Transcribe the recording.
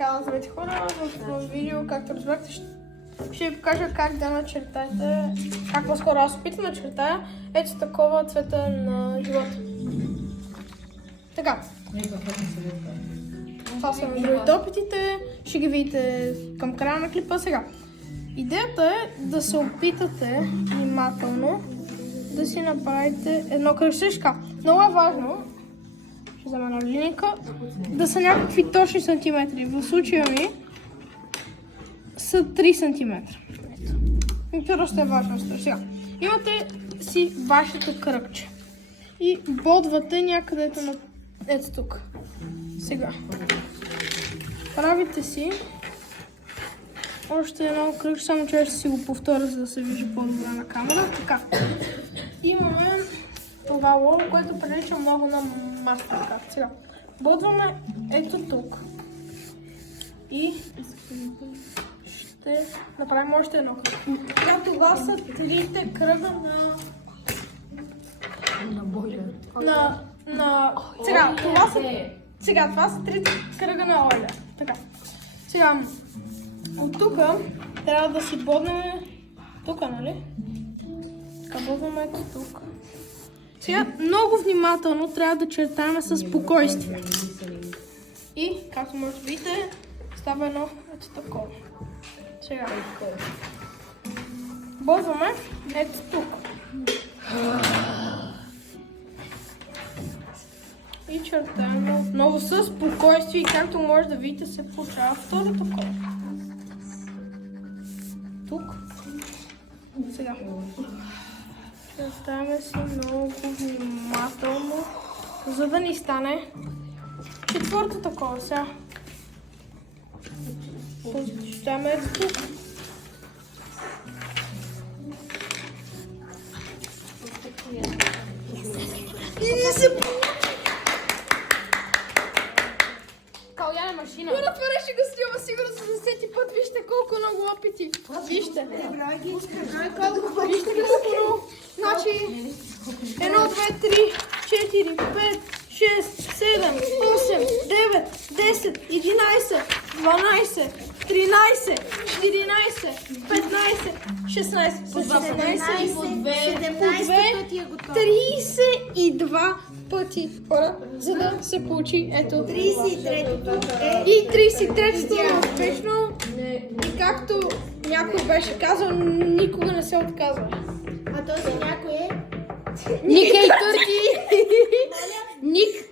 така, здравейте хора, в видео, както разбрахте, ще ви покажа как да начертаете, как по-скоро аз опитам да чертая ето такова цвета на живота. Така. Това са другите опитите, ще ги видите към края на клипа сега. Идеята е да се опитате внимателно да си направите едно кръстишка. Много е важно, ще взема една линейка, да са някакви точни сантиметри. В случая ми са 3 см. И просто е важно. Сега, имате си вашето кръгче и бодвате някъде ето тук. Сега, правите си още едно кръгче, само че ще си го повторя, за да се вижда по-добре на камера. Така, имаме това лого, което прилича много на Mastercard. Сега, бодваме ето тук и ще направим още едно. Сега това са трите кръга Сега, това са трите кръга на Оля. Така. Сега, от тук трябва да си боднем тук, нали? Така, боднем ето тук. Сега, много внимателно трябва да чертаем със спокойствие. И, както може да видите, става едно ето такова. Сега, бодваме ето тук. И чертаем отново със спокойствие и както може да видите се получава второ такова. Тук. Сега. Чертаме си много внимателно, за да ни стане четвърто такова. Сега. Чертаме ето тук. И не се машина. Хора, това ще го снимам сигурно за 10 път. Вижте колко много опити. Вижте. Вижте колко много. Значи 1, 2, 3, 4, 5, 6, 7, 8, 9, 10, 11, 12, 13, 14, 15, 16, 17 и по 2, 32 пъти, хора, за да се получи ето 33-то. И 33-то е успешно. И както някой беше казал, никога не се отказва. А този някой е? Ник и Турки! Ник